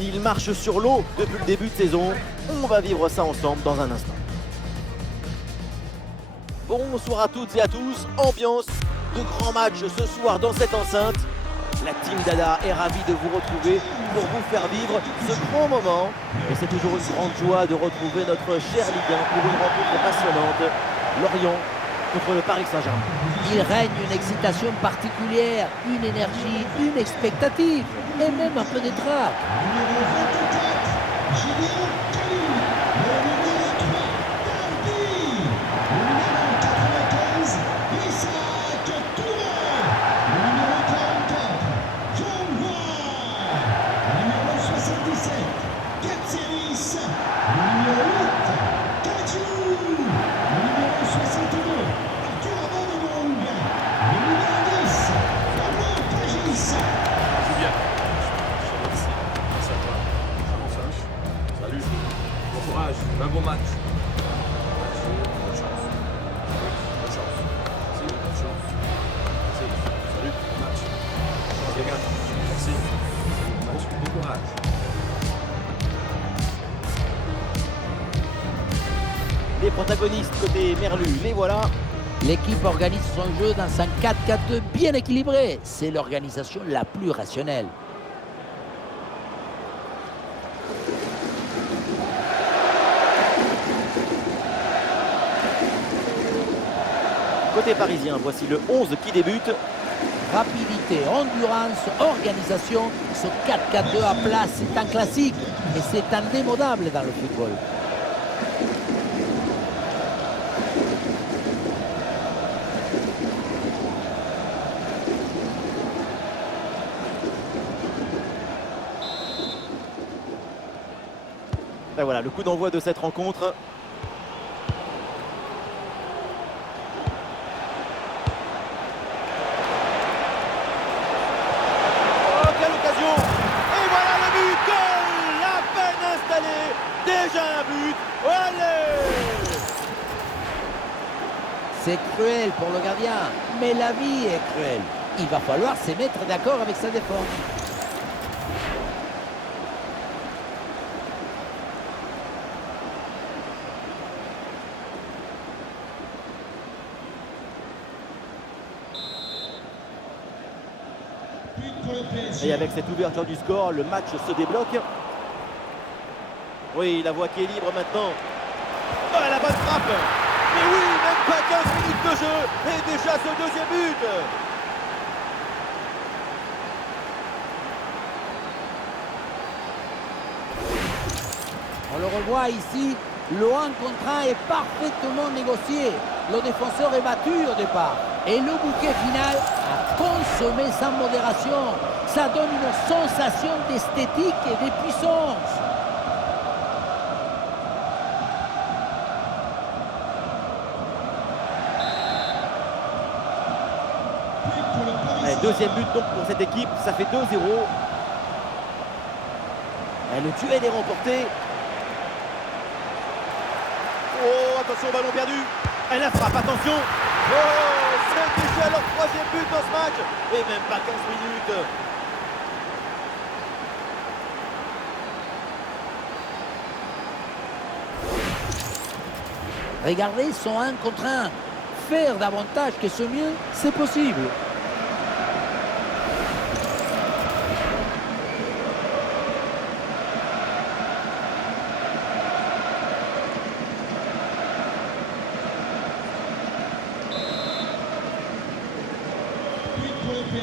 Il marche sur l'eau depuis le début de saison. On va vivre ça ensemble dans un instant. Bonsoir à toutes et à tous. Ambiance de grand match ce soir dans cette enceinte. La team Dada est ravie de vous retrouver pour vous faire vivre ce grand moment. Et c'est toujours une grande joie de retrouver notre cher Ligue 1 pour une rencontre passionnante. Lorient contre le Paris Saint-Germain. Il règne une excitation particulière, une énergie, une expectative et même un peu de trac. Un bon match. Bonne chance. Bonne chance. Bonne chance. Salut. Match. Les gars. Merci. Bon courage. Les protagonistes côté Merlu, les voilà. L'équipe organise son jeu dans un 4-4-2 bien équilibré. C'est l'organisation la plus rationnelle. Côté parisien, voici le 11 qui débute. Rapidité, endurance, organisation, ce 4-4-2 à plat, c'est un classique et c'est indémodable dans le football. Ben voilà, le coup d'envoi de cette rencontre. Déjà un but, allez! C'est cruel pour le gardien, mais la vie est cruelle. Il va falloir se mettre d'accord avec sa défense. Et avec cette ouverture du score, le match se débloque. Oui, la voie qui est libre maintenant. Oh, la bonne frappe! Mais oui, même pas 15 minutes de jeu et déjà ce deuxième but! On le revoit ici, le 1 contre 1 est parfaitement négocié. Le défenseur est battu au départ. Et le bouquet final a consommé sans modération. Ça donne une sensation d'esthétique et de puissance. Allez, deuxième but donc pour cette équipe, ça fait 2-0. Le duel est remporté. Oh, attention au ballon perdu. Elle la frappe, attention. Oh, c'est déjà leur troisième but dans ce match. Et même pas 15 minutes. Regardez son 1 contre 1. Faire davantage que ce mieux, c'est possible.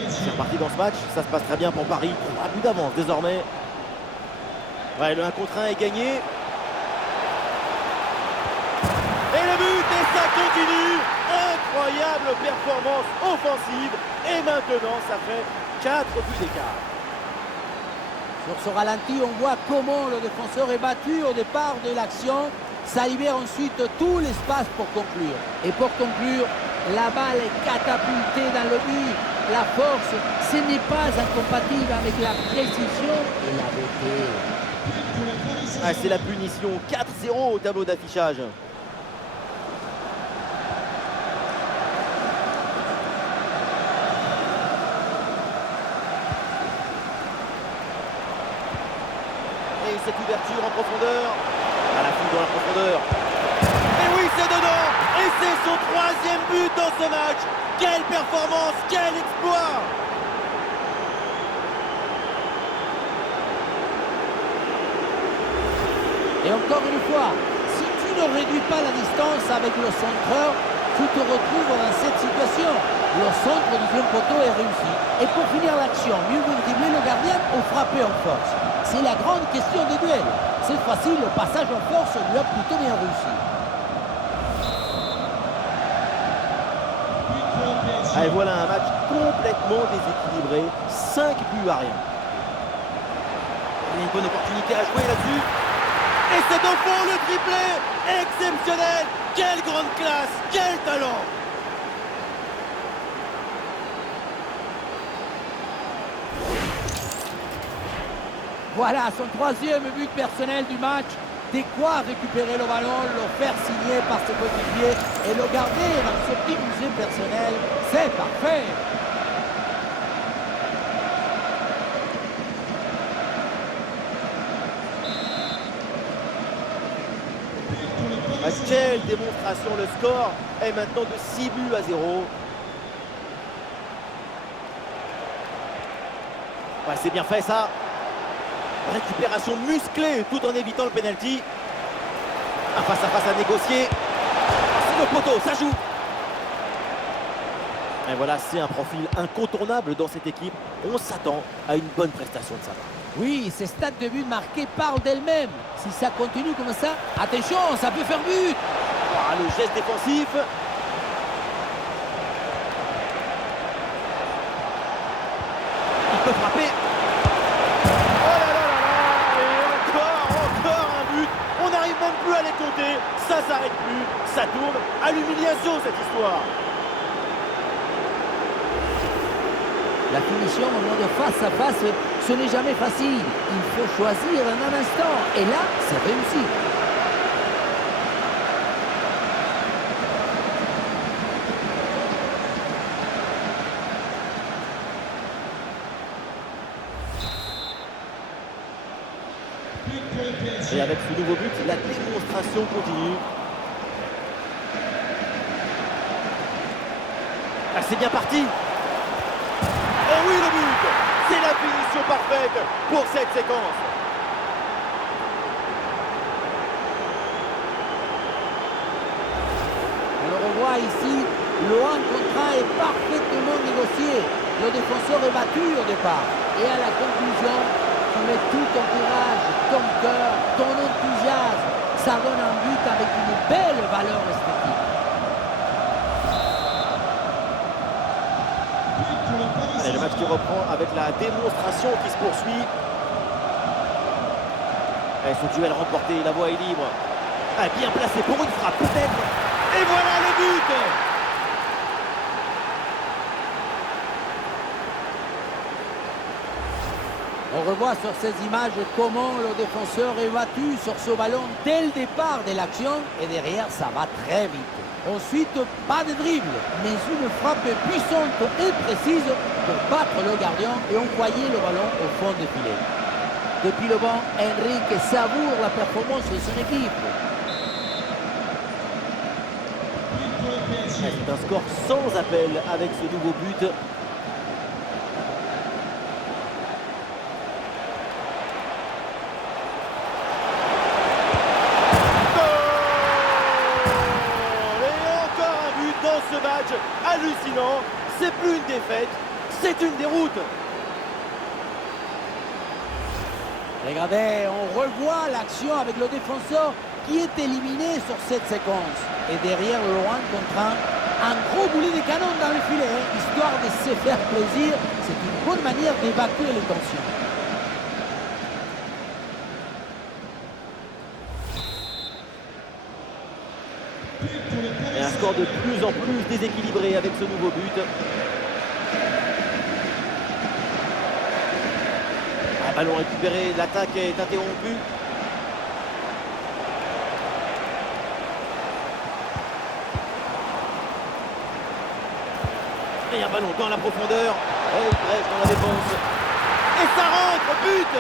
C'est reparti dans ce match, ça se passe très bien pour Paris. 3 buts d'avance désormais. Ouais, le 1 contre 1 est gagné. Et le but, et ça continue. Incroyable performance offensive. Et maintenant, ça fait 4 buts d'écart. Sur ce ralenti, on voit comment le défenseur est battu au départ de l'action. Ça libère ensuite tout l'espace pour conclure. Et pour conclure, la balle est catapultée dans le but. La force, ce n'est pas incompatible avec la précision et la beauté. Ah, c'est la punition. 4-0 au tableau d'affichage. Et cette ouverture en profondeur. À la fouille dans la profondeur. Et oui, c'est dedans. Et c'est son 3e but dans ce match. Quelle performance, quel exploit. Et encore une fois, si tu ne réduis pas la distance avec le centreur, tu te retrouves dans cette situation. Le centre du deuxième poteau est réussi. Et pour finir l'action, mieux vaut dribbler le gardien ou frapper en force. C'est la grande question des duels. Cette fois-ci, le passage en force lui a plutôt bien réussi. Et voilà un match complètement déséquilibré. 5 buts à rien. Il y a une bonne opportunité à jouer là-dessus. Et c'est au fond le triplé. Exceptionnel. Quelle grande classe. Quel talent. Voilà son 3e but personnel du match. De quoi récupérer le ballon, le faire signer par ses coéquipiers et le garder dans ce petit musée personnel. C'est parfait. Quelle démonstration. Le score est maintenant de 6 buts à 0. Ouais, c'est bien fait ça. Récupération musclée tout en évitant le penalty. Un face à face à négocier. C'est le poteau, ça joue. Et voilà, c'est un profil incontournable dans cette équipe. On s'attend à une bonne prestation de sa part. Oui, ces stats de but marqués parlent d'elles-mêmes. Si ça continue comme ça, attention, ça peut faire but. Ah, le geste défensif. Il peut frapper. Oh là là là là. Et encore un but. On n'arrive même plus à les compter. Ça s'arrête plus. Ça tourne à l'humiliation cette histoire. La finition au moment de face à face, ce n'est jamais facile. Il faut choisir en un instant. Et là, c'est réussi. Et avec ce nouveau but, la démonstration continue. Ah, c'est bien parti. Et oui, le but. C'est la finition parfaite pour cette séquence. On le revoit ici, le 1 contre 1 est parfaitement négocié. Le défenseur est battu au départ. Et à la conclusion, tu mets tout ton courage, ton cœur, ton enthousiasme. Ça donne un but avec une belle valeur esthétique. Allez, le match qui reprend avec la démonstration qui se poursuit. Et son duel remporté, la voie est libre. Ah, bien placé pour une frappe peut-être. Et voilà le but. On revoit sur ces images comment le défenseur est battu sur ce ballon dès le départ de l'action et derrière ça va très vite. Ensuite, pas de dribble, mais une frappe puissante et précise pour battre le gardien et envoyer le ballon au fond du filet. Depuis le banc, Enrique savoure la performance de son équipe. C'est un score sans appel avec ce nouveau but. Ce match hallucinant, c'est plus une défaite, c'est une déroute. Regardez, on revoit l'action avec le défenseur qui est éliminé sur cette séquence. Et derrière le 1 contre 1, un gros boulet de canon dans le filet, histoire de se faire plaisir. C'est une bonne manière d'évacuer les tensions. Et un score de plus en plus déséquilibré avec ce nouveau but. Un ballon récupéré, l'attaque est interrompue. Et un ballon dans la profondeur. Et bref, dans la défense. Et ça rentre, but!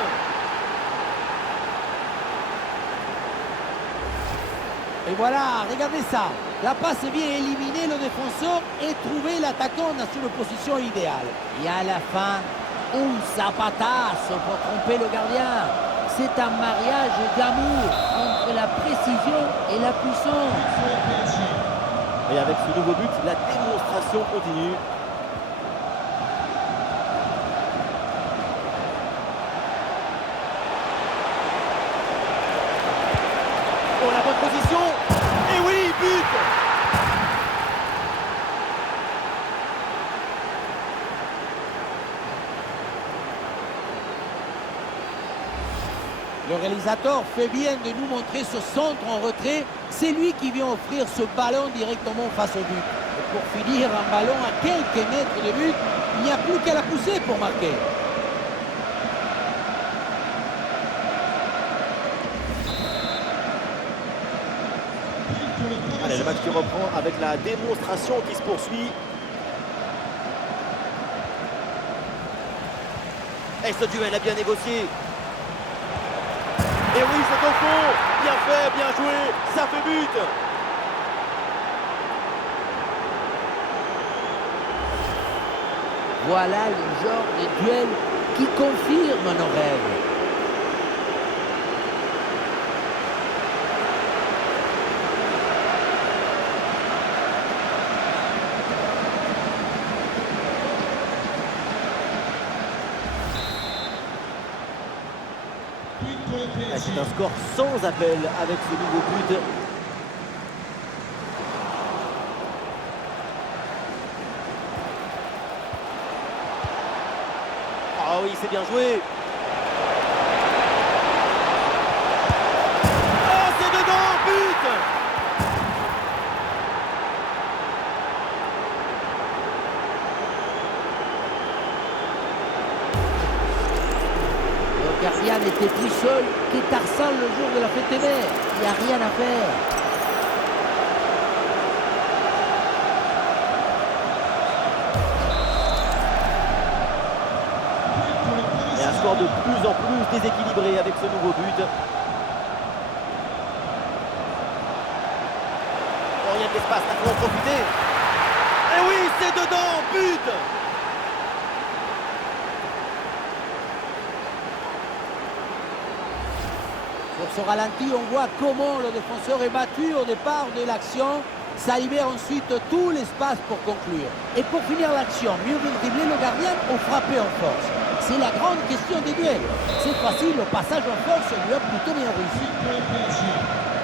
Et voilà, regardez ça. La passe vient éliminer le défenseur et trouver l'attaquant dans une position idéale. Et à la fin, un zapatazo pour tromper le gardien. C'est un mariage d'amour entre la précision et la puissance. Et avec ce nouveau but, la démonstration continue. Oh, la bonne position. Et oui, but. Le réalisateur fait bien de nous montrer ce centre en retrait. C'est lui qui vient offrir ce ballon directement face au but. Et pour finir, un ballon à quelques mètres de but, il n'y a plus qu'à la pousser pour marquer. Allez, le match qui reprend avec la démonstration qui se poursuit. Et ce duel a bien négocié. Et oui, c'est au fond. Bien fait, bien joué. Ça fait but. Voilà le genre de duel qui confirme nos rêves. C'est un score sans appel avec ce nouveau but. Ah oui, c'est bien joué. Oh, c'est dedans, but! Le gardien n'était plus seul que Tarzan le jour de la fête des mères. Il n'y a rien à faire. Et un score de plus en plus déséquilibré avec ce nouveau but. Oh, il y a de l'espace, là, faut en profiter. Et oui, c'est dedans, but! Sur ce ralenti, on voit comment le défenseur est battu au départ de l'action. Ça libère ensuite tout l'espace pour conclure. Et pour finir l'action, mieux vaut dribbler le gardien ou frapper en force. C'est la grande question des duels. C'est facile, le passage en force lui a plutôt bien réussi.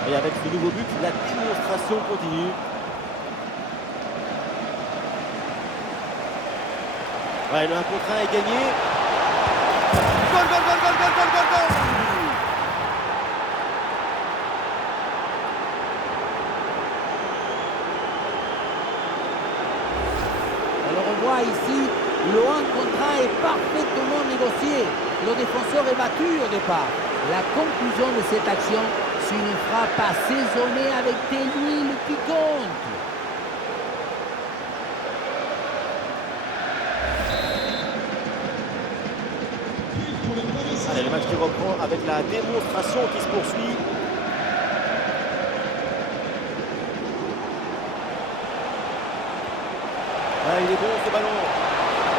Et avec ce nouveau but, la démonstration continue. Ouais, le 1 contre 1 est gagné. Goal, goal, goal, goal, goal, goal, goal, goal! On le revoit ici, le 1 contre 1 est parfaitement négocié. Le défenseur est battu au départ. La conclusion de cette action, c'est une frappe assaisonnée avec de l'huile qui compte. Allez, le match qui reprend avec la démonstration qui se poursuit. Ah, il est bon ce ballon.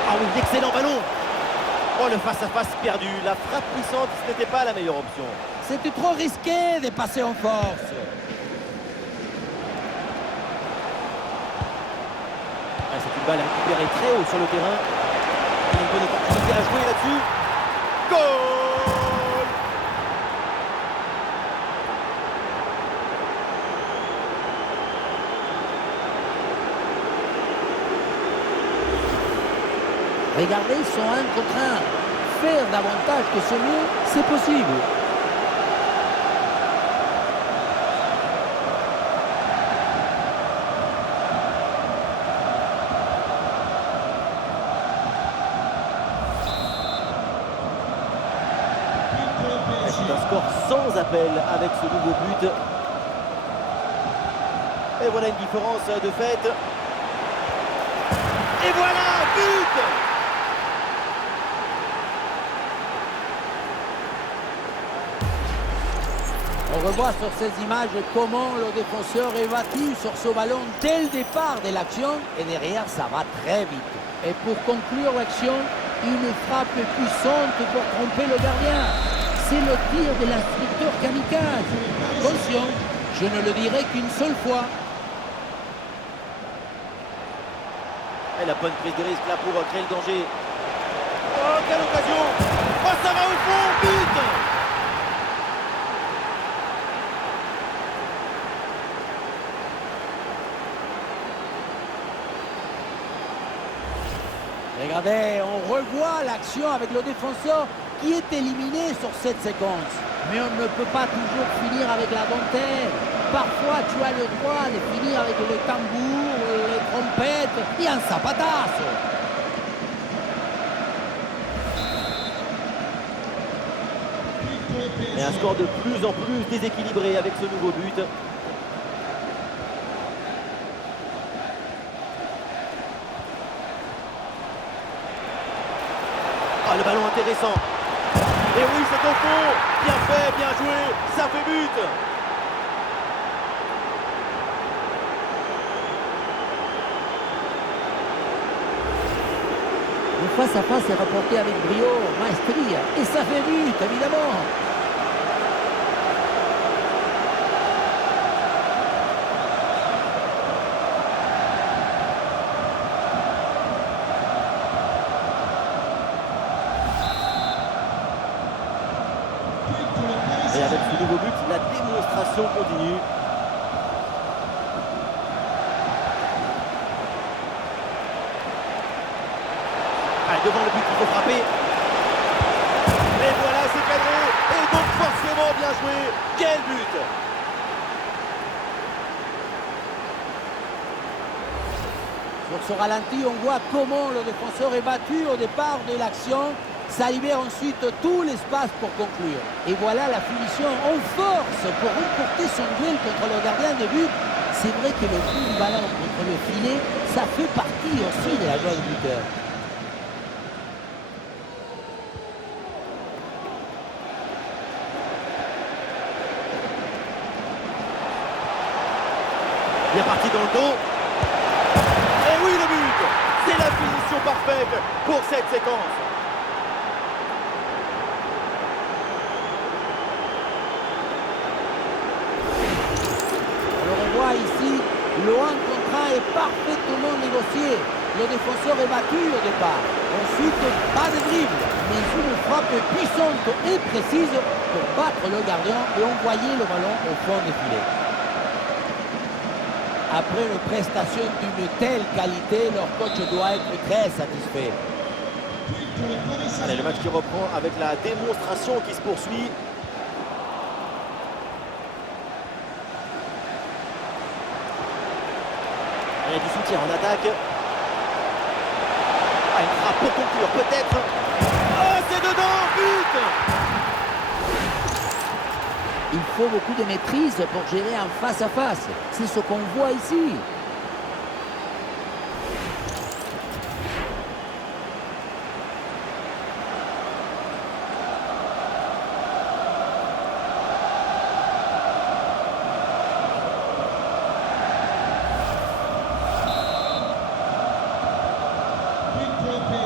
Ah oui, excellent ballon. Oh, le face-à-face perdu. La frappe puissante, ce n'était pas la meilleure option. C'était trop risqué de passer en force. Ah, c'est une balle récupérée très haut sur le terrain. Il y a une bonne opportunité à jouer là-dessus. Goal! Regardez son 1 contre 1. Faire davantage que ce mieux, c'est possible. C'est un score sans appel avec ce nouveau but. Et voilà une différence de fait. Et voilà, but! On revoit sur ces images comment le défenseur est battu sur ce ballon dès le départ de l'action et derrière ça va très vite. Et pour conclure l'action, une frappe puissante pour tromper le gardien. C'est le tir de l'instructeur kamikaze. Attention, je ne le dirai qu'une seule fois. Et la bonne prise de risque là pour créer le danger. Oh, quelle occasion! Oh, ça va au fond, but! Regardez, on revoit l'action avec le défenseur qui est éliminé sur cette séquence. Mais on ne peut pas toujours finir avec la dentelle. Parfois, tu as le droit de finir avec les tambours, les trompettes et un zapatazo. Et un score de plus en plus déséquilibré avec ce nouveau but. Ah, le ballon intéressant. Et oui, c'est au fond. Bien fait, bien joué. Ça fait but. Le face-à-face est rapporté avec brio, maestria. Et ça fait but, évidemment. Et avec ce nouveau but, la démonstration continue. Allez, devant le but, il faut frapper. Et voilà, c'est cadré. Et donc forcément bien joué. Quel but! Sur ce ralenti, on voit comment le défenseur est battu au départ de l'action. Ça libère ensuite tout l'espace pour conclure. Et voilà la finition en force pour remporter son duel contre le gardien de but. C'est vrai que le coup du ballon contre le filet, ça fait partie aussi de la joie du buteur. Bien parti dans le dos. Et oui, le but! C'est la finition parfaite pour cette séquence. On voit ici, le 1 contre 1 est parfaitement négocié. Le défenseur est battu au départ. Ensuite, pas de dribble, mais une frappe puissante et précise pour battre le gardien et envoyer le ballon au fond des filets. Après une prestation d'une telle qualité, leur coach doit être très satisfait. Allez, le match qui reprend avec la démonstration qui se poursuit. Il y a du soutien en attaque. Ah, une frappe pour conclure peut-être. Oh, c'est dedans, but! Il faut beaucoup de maîtrise pour gérer un face-à-face. C'est ce qu'on voit ici.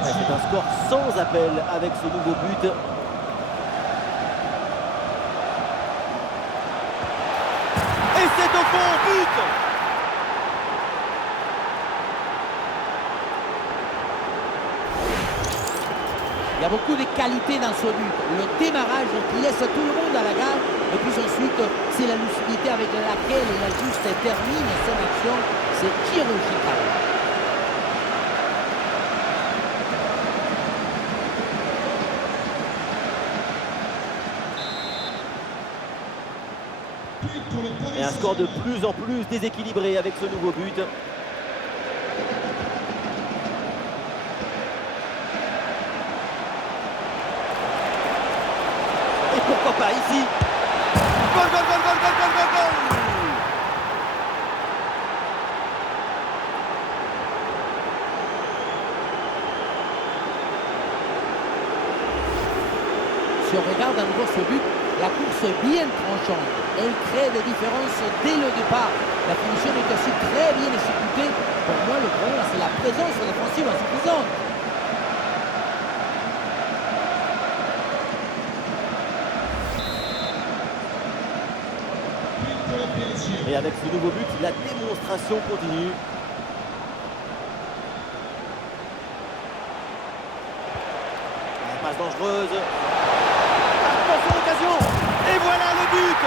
C'est un score sans appel avec ce nouveau but. Et c'est au fond, but! Il y a beaucoup de qualité dans ce but. Le démarrage qui laisse tout le monde à la gare. Et puis ensuite, c'est la lucidité avec laquelle il ajuste et termine son action. C'est chirurgical. Et un score de plus en plus déséquilibré avec ce nouveau but. Et pourquoi pas ici? Goal, goal, goal, goal, goal, goal, goal, goal! Si on regarde à nouveau ce but, La course est bien tranchante. Elle crée des différences dès le départ. La finition est aussi très bien exécutée. Pour moi, le problème, c'est la présence défensive insuffisante. Et avec ce nouveau but, la démonstration continue. Passe dangereuse. Attention l'occasion. Et voilà le but.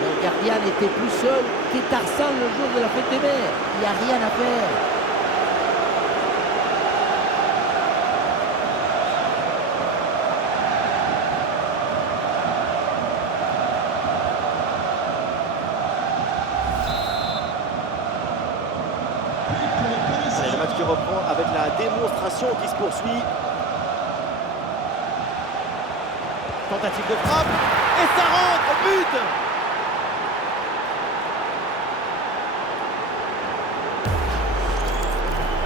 Le gardien n'était plus seul que Tarzan le jour de la fête des mers. Il n'y a rien à faire. C'est le match qui reprend avec la démonstration qui se poursuit. Tentative de frappe. Et ça rentre. But.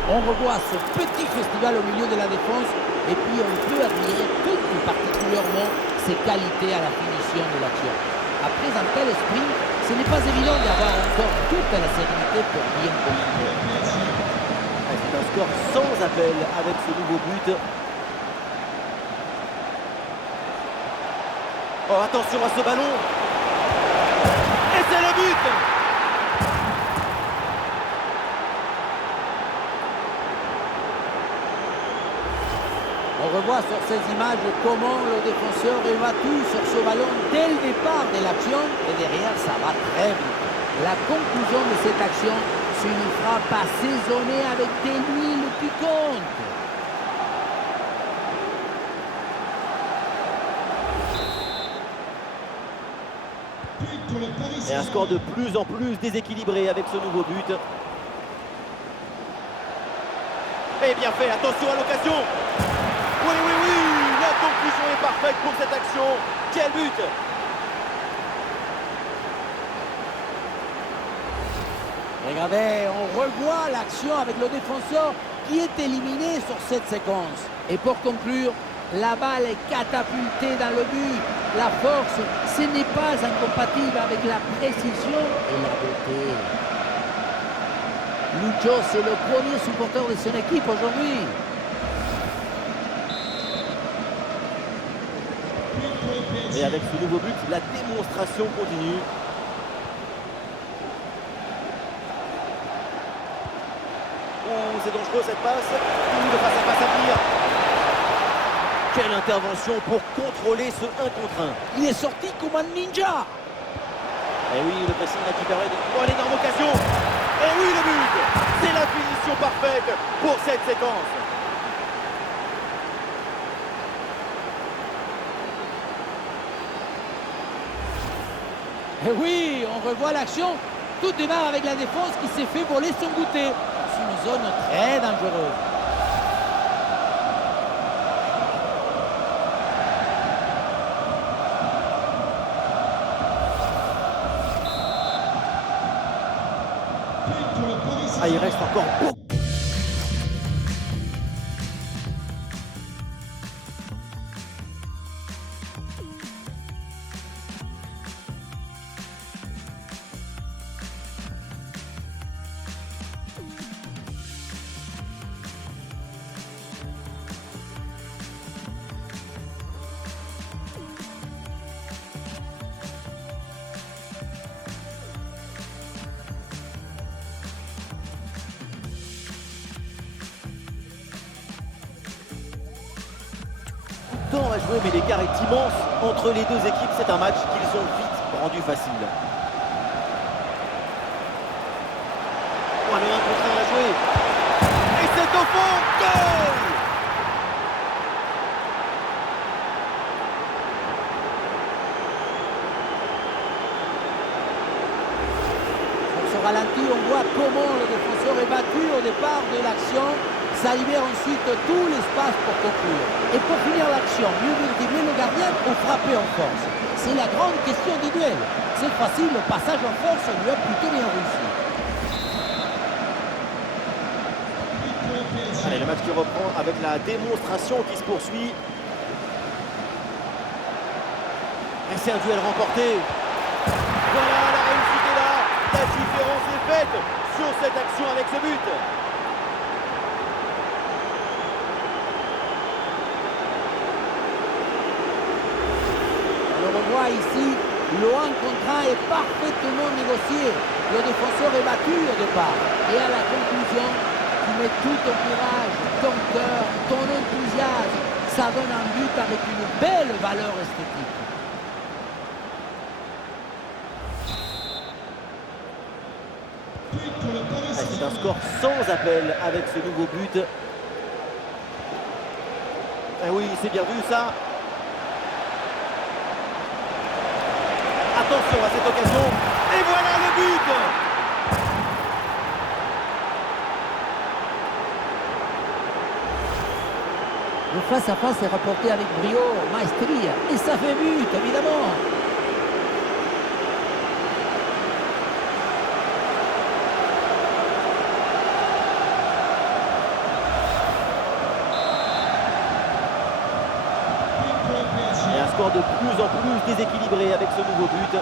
On revoit ce petit festival au milieu de la défense et puis on peut admirer tout particulièrement ses qualités à la finition de l'action. Après un tel sprint, ce n'est pas évident d'avoir encore toute la sérénité pour bien continuer. C'est un score sans appel avec ce nouveau but. Oh, attention à ce ballon. Et c'est le but. On revoit sur ces images comment le défenseur est battu sur ce ballon dès le départ de l'action et derrière ça va très vite. La conclusion de cette action, c'est une frappe assaisonnée avec des huiles piquantes. Et un score de plus en plus déséquilibré avec ce nouveau but. Et bien fait, attention à l'occasion. Oui, oui, oui, la conclusion est parfaite pour cette action. Quel but! Regardez, on revoit l'action avec le défenseur qui est éliminé sur cette séquence. Et pour conclure, la balle est catapultée dans le but. La force, ce n'est pas incompatible avec la précision et la beauté. Lucho, c'est le premier supporter de son équipe aujourd'hui. Et avec ce nouveau but, la démonstration continue. Oh, c'est dangereux cette passe. Le face à face à venir. Quelle intervention pour contrôler ce 1 contre 1. Il est sorti comme un ninja. Et oui, le pressing récupéré de oh, l'énorme occasion. Et oui, le but. C'est la finition parfaite pour cette séquence. Et oui, on revoit l'action. Tout démarre avec la défense qui s'est fait voler son goûter. C'est une zone très dangereuse. Ah, il reste encore beaucoup. Temps à jouer, mais l'écart est immense entre les deux équipes. C'est un match qu'ils ont vite rendu facile. Oh, le 1 contre 1 à jouer. Et c'est au fond. Goal! Sur ce ralenti, on voit comment le défenseur est battu au départ de l'action. Ça libère ensuite tout l'espace pour conclure. Et pour finir l'action, mieux vaut dribbler le gardien ou frapper en force. C'est la grande question du duel. Cette fois-ci, le passage en force lui a plutôt bien réussi. match qui reprend avec la démonstration qui se poursuit. Et c'est un duel remporté. Voilà, la réussite est là. La différence est faite sur cette action avec ce but. On le revoit ici, le 1 contre 1 est parfaitement négocié. Le défenseur est battu au départ. Et à la conclusion, tu mets tout ton courage, ton cœur, ton enthousiasme. Ça donne un but avec une belle valeur esthétique. C'est un score sans appel avec ce nouveau but. Eh oui, c'est bien vu ça. Attention à cette occasion. Et voilà le but. Le face-à-face est rapporté avec brio, maestria. Et ça fait but, évidemment. Et un score de plus en plus déséquilibré avec ce nouveau but.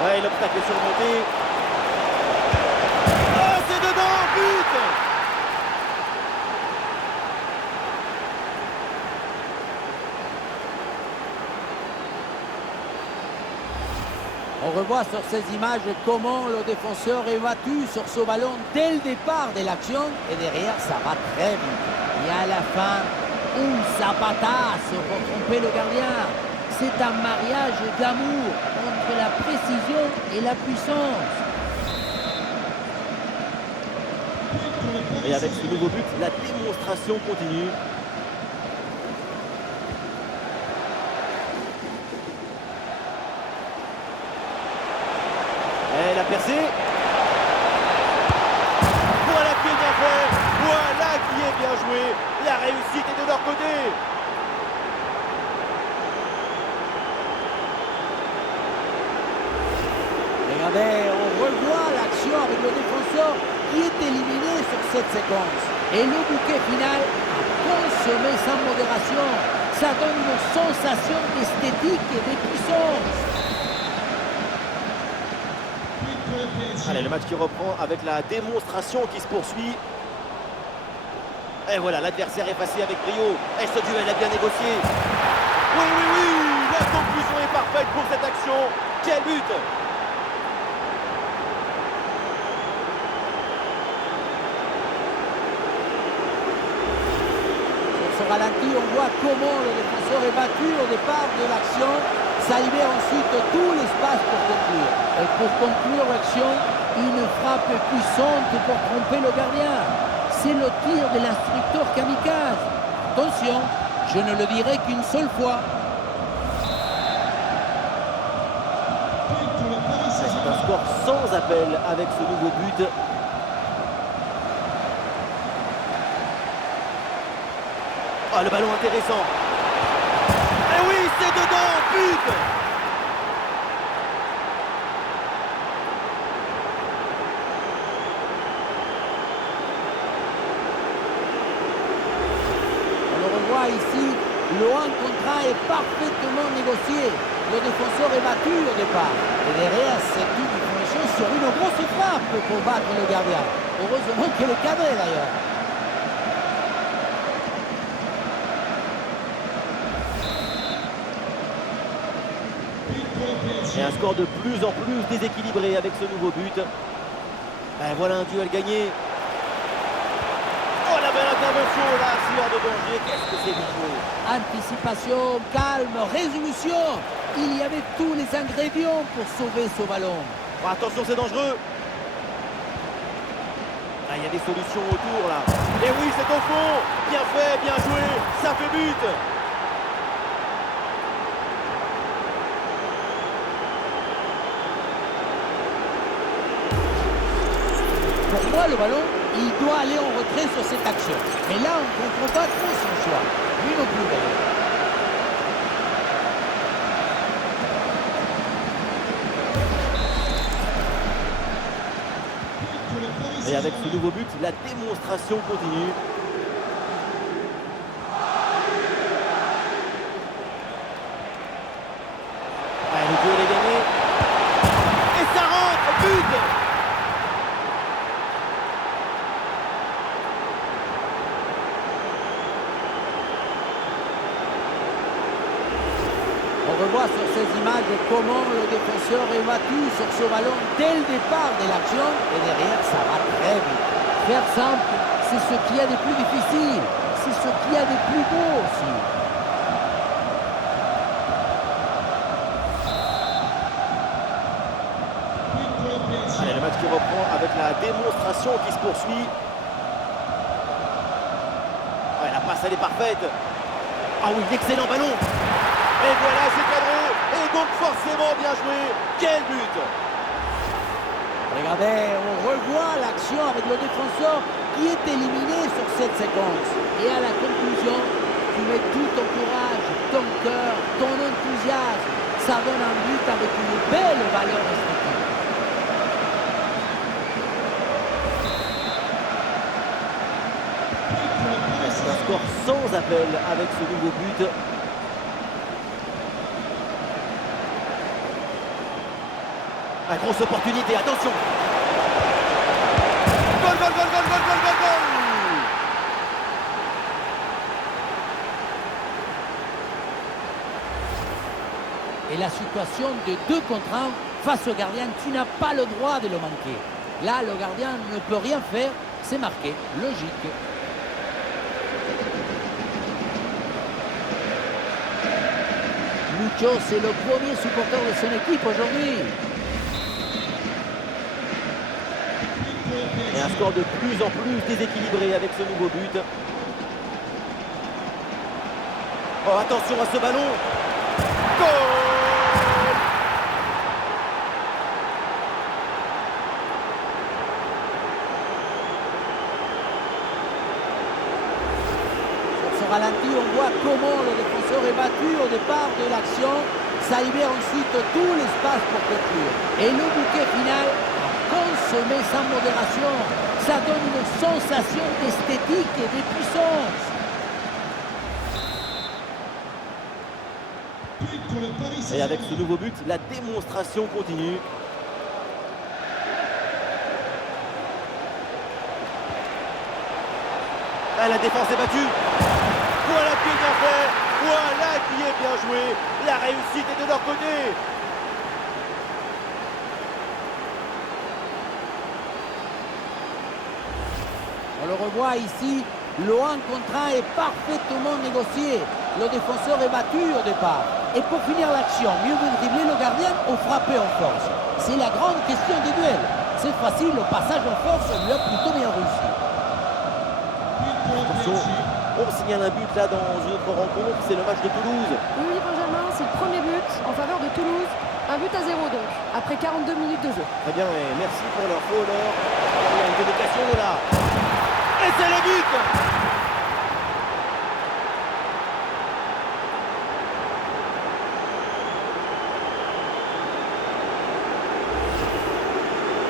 Ouais, l'obstacle est surmonté. Oh, c'est dedans, but! On revoit sur ces images comment le défenseur est battu sur ce ballon dès le départ de l'action. Et derrière, ça va très vite. Et à la fin, un zapatasse pour tromper le gardien. C'est un mariage d'amour entre la précision et la puissance. Et avec ce nouveau but, la démonstration continue. Elle a percé. Voilà qui est bien fait. Voilà qui est bien joué. La réussite est de leur côté. Regardez, on revoit l'action avec le défenseur qui est éliminé sur cette séquence. Et le bouquet final a consommé sans modération. Ça donne une sensation d'esthétique et de puissance. Allez, le match qui reprend avec la démonstration qui se poursuit. Et voilà, l'adversaire est passé avec brio. Et ce duel a bien négocié. Oui, oui, oui, la conclusion est parfaite pour cette action. Quel but! Sur ce ralenti, on voit comment le défenseur est battu au départ de l'action. Ça libère ensuite tout l'espace pour conclure. Et pour conclure l'action, une frappe puissante pour tromper le gardien. C'est le tir de l'instructeur kamikaze. Attention, je ne le dirai qu'une seule fois. C'est un score sans appel avec ce nouveau but. Ah, le ballon intéressant. Et oui, c'est dedans, but! On le revoit ici, le 1 contre 1 est parfaitement négocié. Le défenseur est battu au départ. Et derrière, c'est une définition sur une grosse frappe pour battre le gardien. Heureusement qu'elle est cadrée d'ailleurs. Et un score de plus en plus déséquilibré avec ce nouveau but. Ben, voilà un duel gagné. Oh, la belle intervention là, s'il y a de danger, qu'est-ce que c'est bien joué. Anticipation, calme, résolution. Il y avait tous les ingrédients pour sauver ce ballon. Oh, attention, c'est dangereux. Ah, il y a des solutions autour là. Et oui, c'est au fond. Bien fait, bien joué. Ça fait but. Pour moi, le ballon, il doit aller en retrait sur cette action. Mais là, on ne comprend pas trop son choix. Lui non plus, d'ailleurs. Et avec ce nouveau but, la démonstration continue. Allez, le duel est gagné. Et ça rentre, but! On revoit sur ces images comment le défenseur est battu sur ce ballon dès le départ de l'action et derrière ça va très vite. Faire simple, c'est ce qu'il y a de plus difficile, c'est ce qu'il y a de plus beau aussi. Allez, le match qui reprend avec la démonstration qui se poursuit. Ouais, la passe elle est parfaite. Ah oui, excellent ballon. Et voilà, c'est cadré. Et donc forcément bien joué. Quel but! Regardez, on revoit l'action avec le défenseur qui est éliminé sur cette séquence. Et à la conclusion, tu mets tout ton courage, ton cœur, ton enthousiasme. Ça donne un but avec une belle valeur esthétique. C'est un score sans appel avec ce nouveau but. La grosse opportunité, attention! Goal, goal, goal, goal, goal, goal, goal, goal! Et la situation de 2 contre 1 face au gardien, tu n'as pas le droit de le manquer. Là, le gardien ne peut rien faire, c'est marqué, logique. Lucho, c'est le premier supporter de son équipe aujourd'hui. Et un score de plus en plus déséquilibré avec ce nouveau but. Oh, attention à ce ballon! Goal! Ralenti, on voit comment le défenseur est battu au départ de l'action. Ça libère ensuite tout l'espace pour conclure. Et le bouquet final a consommé sans modération. Ça donne une sensation d'esthétique et de puissance. Et avec ce nouveau but, la démonstration continue. Ah, la défense est battue. Voilà qui est bien fait. Voilà qui est bien joué. La réussite est de leur côté. On le revoit ici, le 1 contre 1 est parfaitement négocié. Le défenseur est battu au départ. Et pour finir l'action, mieux vaut dribbler le gardien ou frapper en force. C'est la grande question du duel. C'est facile, le passage en force lui a plutôt bien réussi. Attention, on signale un but là dans une autre rencontre, c'est le match de Toulouse. Oui, Benjamin, c'est le premier but en faveur de Toulouse. Un but à 0 donc, après 42 minutes de jeu. Très bien, et merci pour leur faux Laure. Il y a une dévocation de là. Et c'est le but!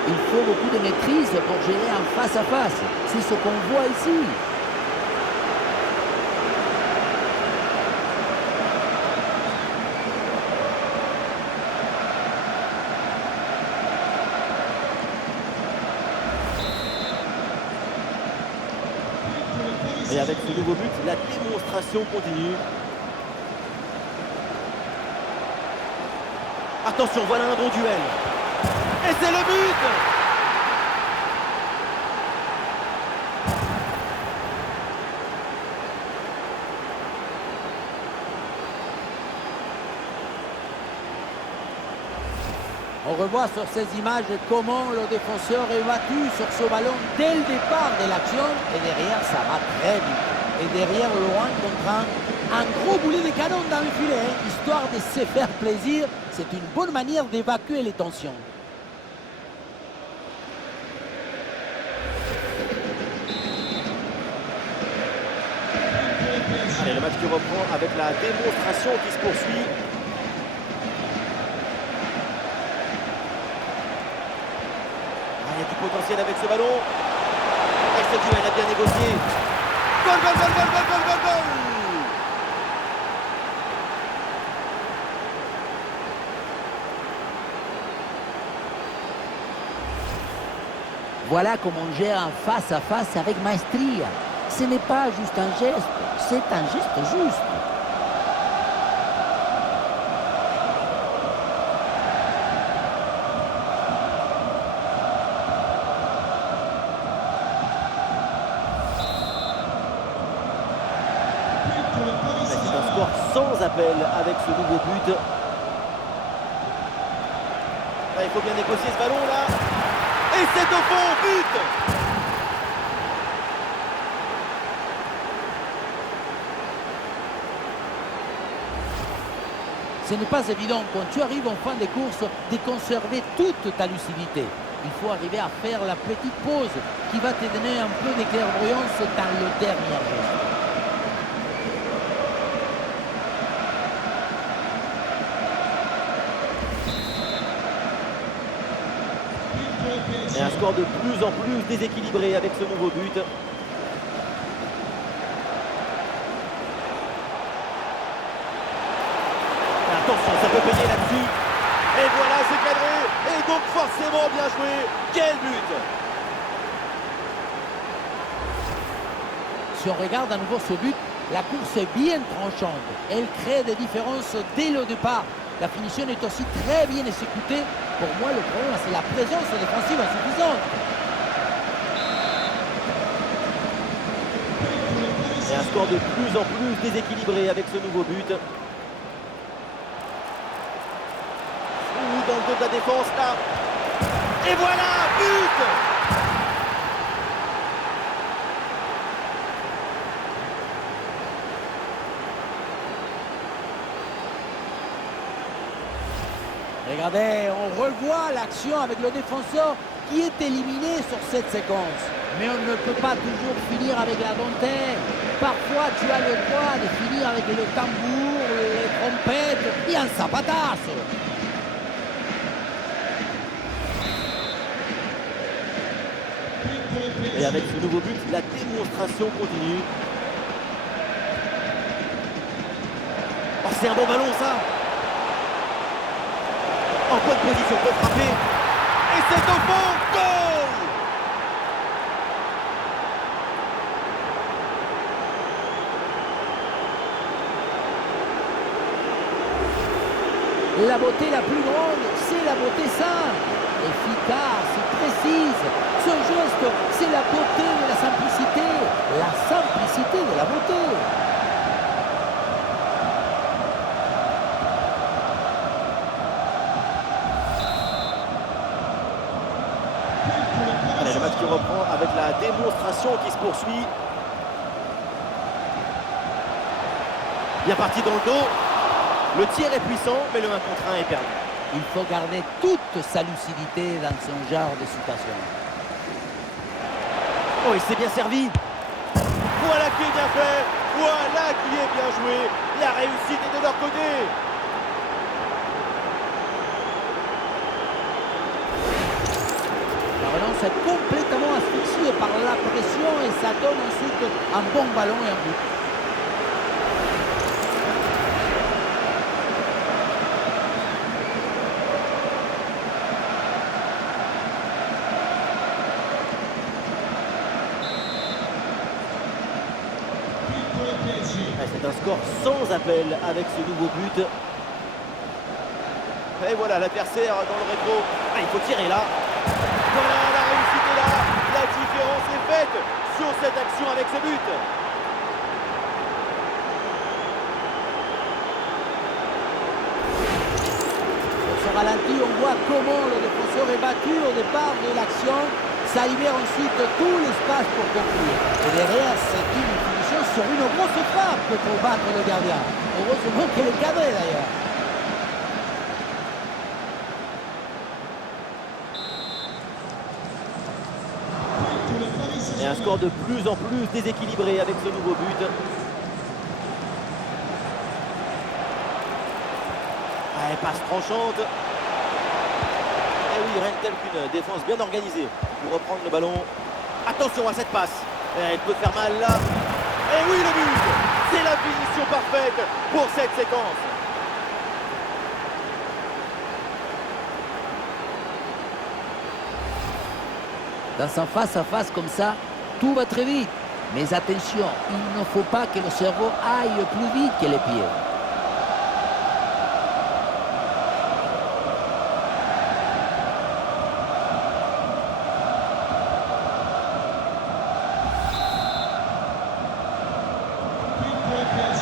Il faut beaucoup de maîtrise pour gérer un face-à-face. C'est ce qu'on voit ici. Et avec ce nouveau but, la démonstration continue. Attention, voilà un bon duel. Et c'est le but! On revoit sur ces images comment le défenseur est battu sur ce ballon dès le départ de l'action. Et derrière, ça va très vite. Et derrière, le 1 contre 1, un gros boulet de canon dans le filet, histoire de se faire plaisir. C'est une bonne manière d'évacuer les tensions. Allez, le match qui reprend avec la démonstration qui se poursuit. Ah, il y a du potentiel avec ce ballon. Et ce duel a bien négocié. Goal, goal, goal, goal, goal, goal, goal, goal. Voilà comment on gère un face-à-face avec maestria. Ce n'est pas juste un geste, c'est un geste juste. C'est un score sans appel avec ce nouveau but. Ah, il faut bien négocier ce ballon là. Et c'est au fond, but. Ce n'est pas évident quand tu arrives en fin de course de conserver toute ta lucidité. Il faut arriver à faire la petite pause qui va te donner un peu de clairvoyance dans le dernier geste. Et un score de plus en plus déséquilibré avec ce nouveau but. Attention, ça peut payer là-dessus. Et voilà, c'est cadré. Et donc forcément bien joué. Quel but! Si on regarde à nouveau ce but, la course est bien tranchante. Elle crée des différences dès le départ. La finition est aussi très bien exécutée. Pour moi, le problème, c'est la présence défensive insuffisante. Et un score de plus en plus déséquilibré avec ce nouveau but. Ouh, dans le dos de la défense là. Et voilà, but! Regardez, on revoit l'action avec le défenseur qui est éliminé sur cette séquence. Mais on ne peut pas toujours finir avec la dentelle. Parfois, tu as le droit de finir avec le tambour, les trompettes et un zapatasse. Et avec ce nouveau but, la démonstration continue. Oh, c'est un bon ballon ça! En bonne position pour frapper. Et c'est au fond, goal! La beauté la plus grande, c'est la beauté simple, efficace, précise. Ce geste, c'est la beauté de la simplicité de la beauté. Allez, le match qui reprend avec la démonstration qui se poursuit. Bien parti dans le dos. Le tir est puissant, mais le 1 contre 1 est perdu. Il faut garder toute sa lucidité dans ce genre de situation. Oh, il s'est bien servi. Voilà qui est bien fait. Voilà qui est bien joué. La réussite est de leur côté. La relance est complètement asphyxiée par la pression et ça donne ensuite un bon ballon et un but. C'est un score sans appel avec ce nouveau but. Et voilà l'adversaire dans le rétro. Ah, il faut tirer là. Voilà, la réussite est là. La différence est faite sur cette action avec ce but. Sur ce ralenti, on voit comment le défenseur est battu au départ de l'action. Ça libère ensuite tout l'espace pour conclure. Et derrière, c'est une finition sur une grosse frappe pour battre le gardien. Heureusement qu'elle est cadrée d'ailleurs. Et un score de plus en plus déséquilibré avec ce nouveau but. Ah, passe tranchante. Et oui, rien de tel qu'une défense bien organisée pour reprendre le ballon. Attention à cette passe. Elle peut faire mal là. Et oui, le but. C'est la finition parfaite pour cette séquence. Dans un face-à-face comme ça, tout va très vite. Mais attention, il ne faut pas que le cerveau aille plus vite que les pieds.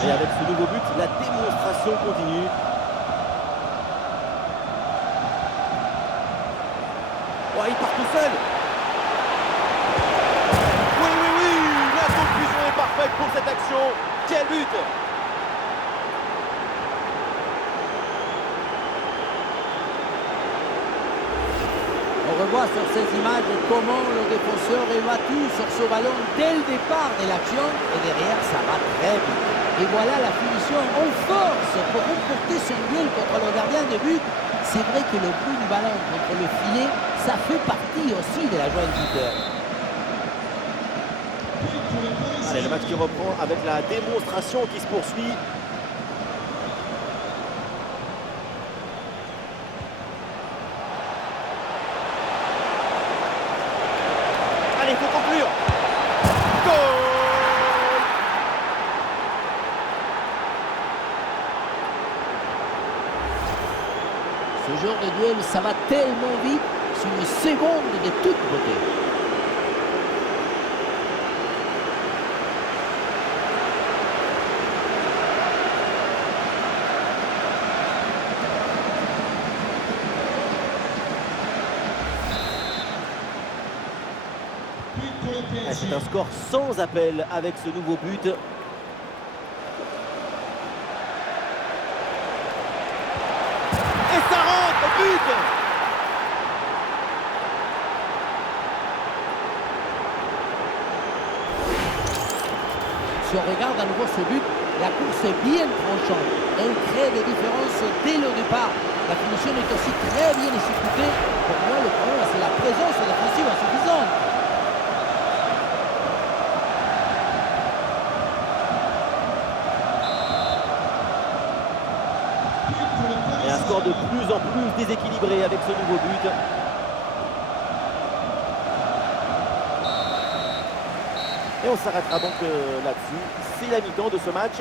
Et avec ce nouveau but, la démonstration continue. Oh, il part tout seul. Oui, oui, oui, la conclusion est parfaite pour cette action. Quel but! On revoit sur ces images comment le défenseur est battu sur ce ballon dès le départ de l'action et derrière ça va très vite. Et voilà la finition en force pour remporter son duel contre le gardien de but. C'est vrai que le bruit du ballon contre le filet, ça fait partie aussi de la joie du buteur. Allez, le match qui reprend avec la démonstration qui se poursuit. Allez, il faut conclure. Goal! Ce genre de duel, ça va tellement vite, c'est une seconde de toute beauté. C'est un score sans appel avec ce nouveau but. Et ça rentre, but! Si on regarde à nouveau ce but, la course est bien tranchante. Elle crée des différences dès le départ. La finition est aussi très bien exécutée. Pour moi, le problème, c'est la présence défensive insuffisante. Et un score de plus en plus déséquilibré avec ce nouveau but. Et on s'arrêtera donc là-dessus. C'est la mi-temps de ce match.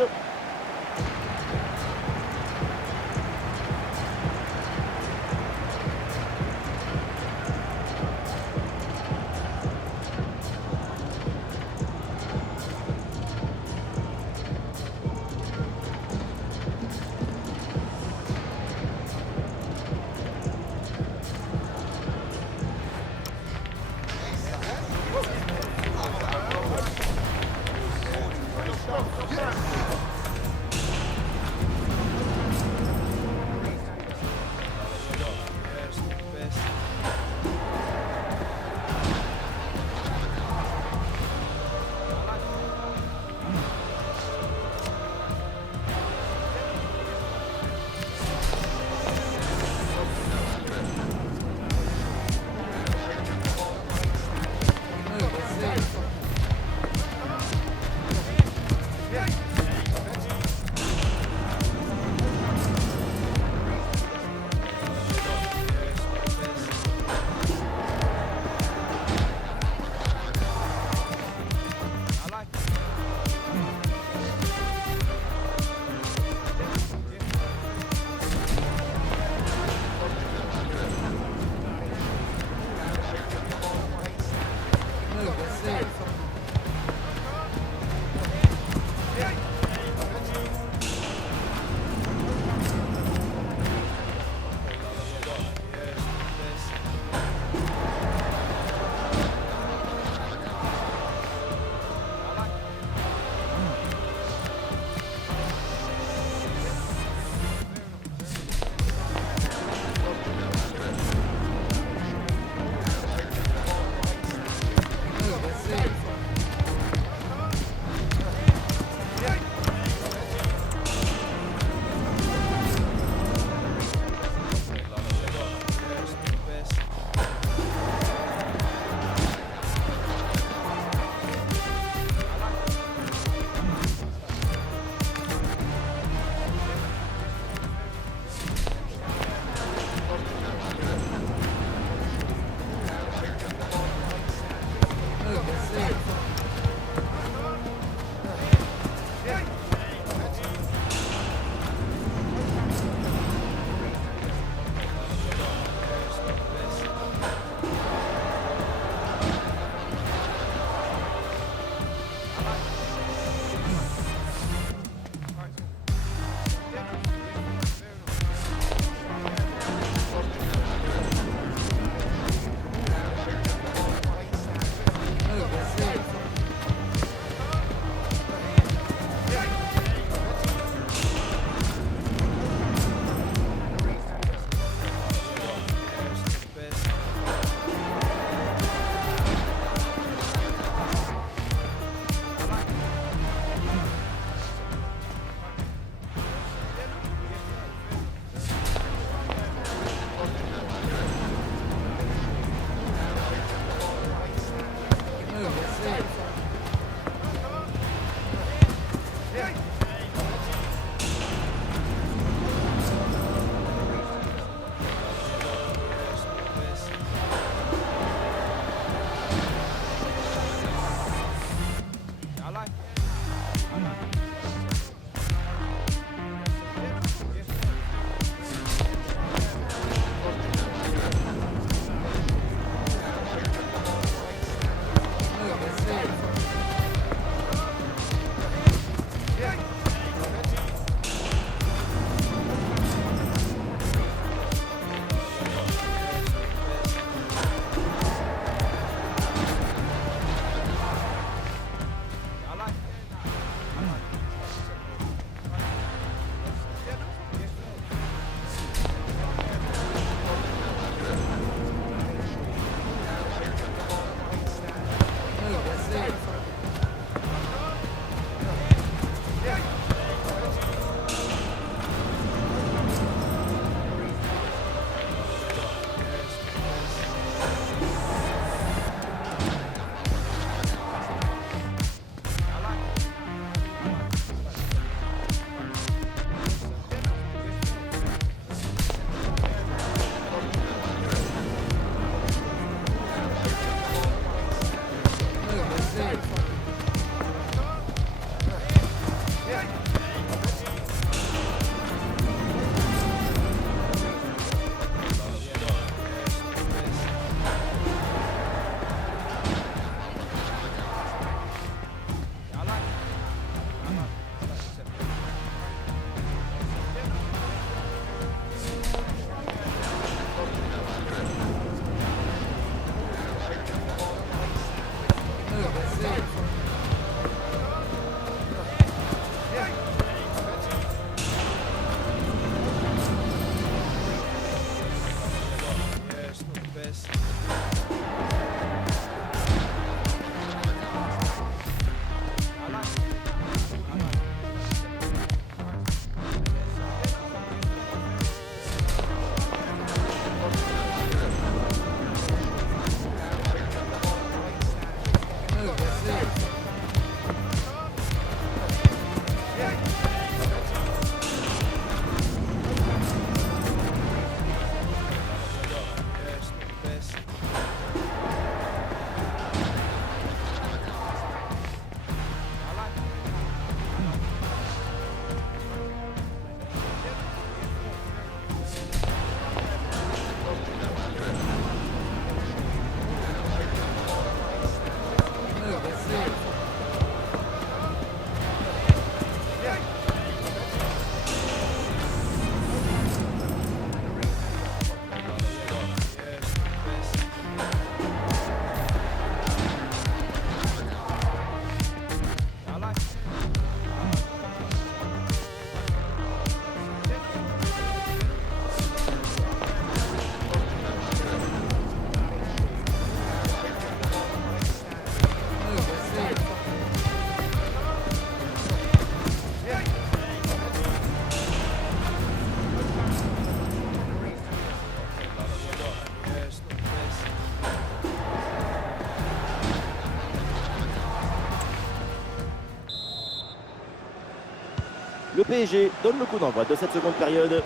PSG donne le coup d'envoi de cette seconde période.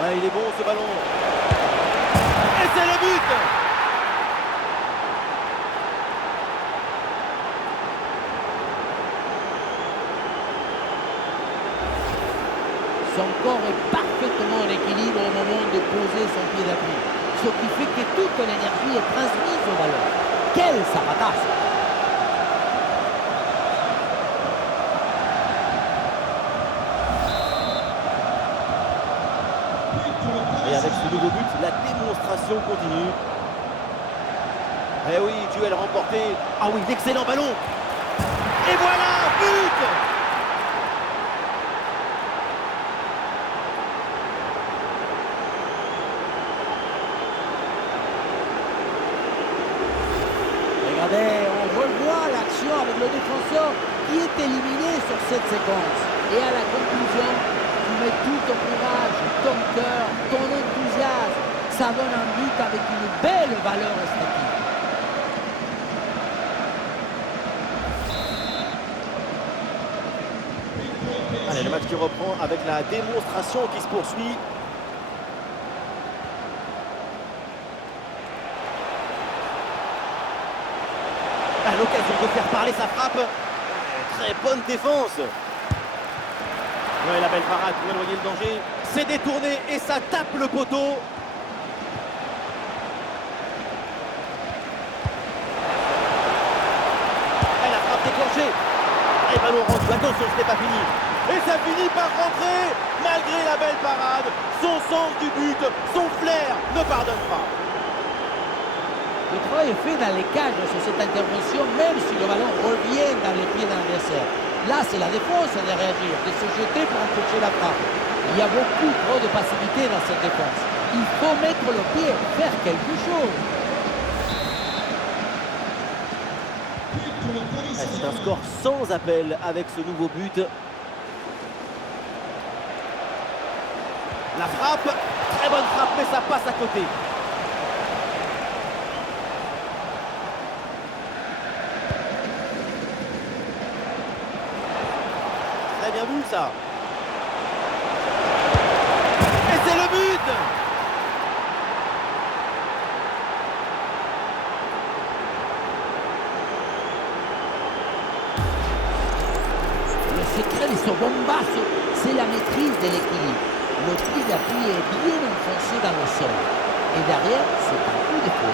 Ah, il est bon ce ballon. Et c'est le but! Son corps est parfaitement en équilibre au moment de poser son pied d'appui, ce qui fait que toute l'énergie est transmise au ballon. Quel sapatasse! Et avec ce nouveau but, la démonstration continue. Eh oui, duel remporté. Ah oui, l'excellent ballon. Et voilà, but! Regardez, on revoit l'action avec le défenseur qui est éliminé sur cette séquence. Et à la conclusion, tu mets tout ton courage, ton cœur, ton enthousiasme. Ça donne un but avec une belle valeur esthétique. Allez, le match qui reprend avec la démonstration qui se poursuit. À l'occasion de faire parler sa frappe. Très bonne défense. Ouais, la belle parade pour éloigner le danger. C'est détourné et ça tape le poteau. Et la frappe déclenchée. Et ballon rendu. Attention, ce n'est pas fini. Et ça finit par rentrer. Malgré la belle parade, son sens du but, son flair ne pardonne pas. Le travail est fait dans les cages sur cette intervention, même si le ballon revient dans les pieds de l'adversaire. Là, c'est la défense de réagir, de se jeter pour empêcher la frappe. Il y a beaucoup trop de passivité dans cette défense. Il faut mettre le pied, faire quelque chose. C'est un score sans appel avec ce nouveau but. La frappe, très bonne frappe, mais ça passe à côté. Très bien vu ça. Et c'est le but! Le secret de ce bombasso, c'est la maîtrise de l'équilibre. Le pied d'appui est bien enfoncé dans le sol. Et derrière, c'est un coup de feu.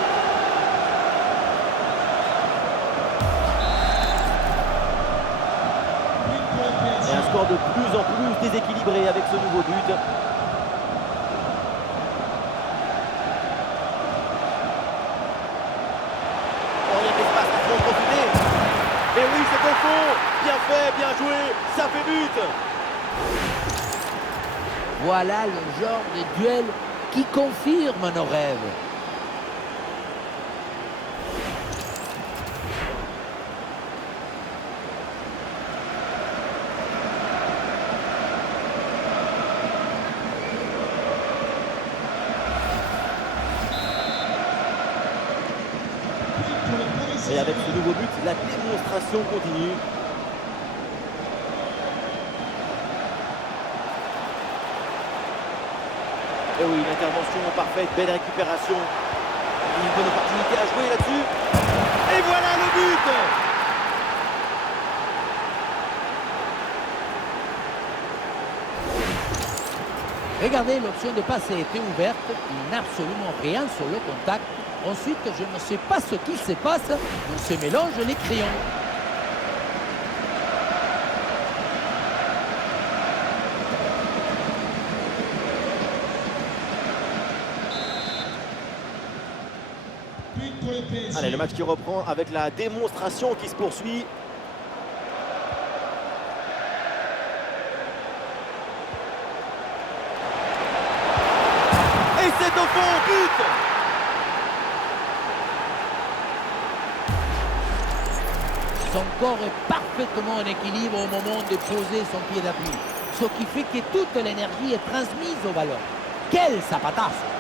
Et un score de plus en plus déséquilibré avec ce nouveau but. Oh, il y a de l'espace pour profiter. Et oui, c'est au fond. Bien fait, bien joué. Ça fait but. Voilà le genre de duel qui confirme nos rêves. Et avec ce nouveau but, la démonstration continue. Et oui, l'intervention parfaite, belle récupération. Une bonne opportunité à jouer là-dessus. Et voilà le but! Regardez, l'option de passe était ouverte. Il n'a absolument rien sur le contact. Ensuite, je ne sais pas ce qui se passe. On se mélange les crayons. Allez, le match qui reprend avec la démonstration qui se poursuit. Et c'est au fond, but! Son corps est parfaitement en équilibre au moment de poser son pied d'appui. Ce qui fait que toute l'énergie est transmise au ballon. Quel sapatasse!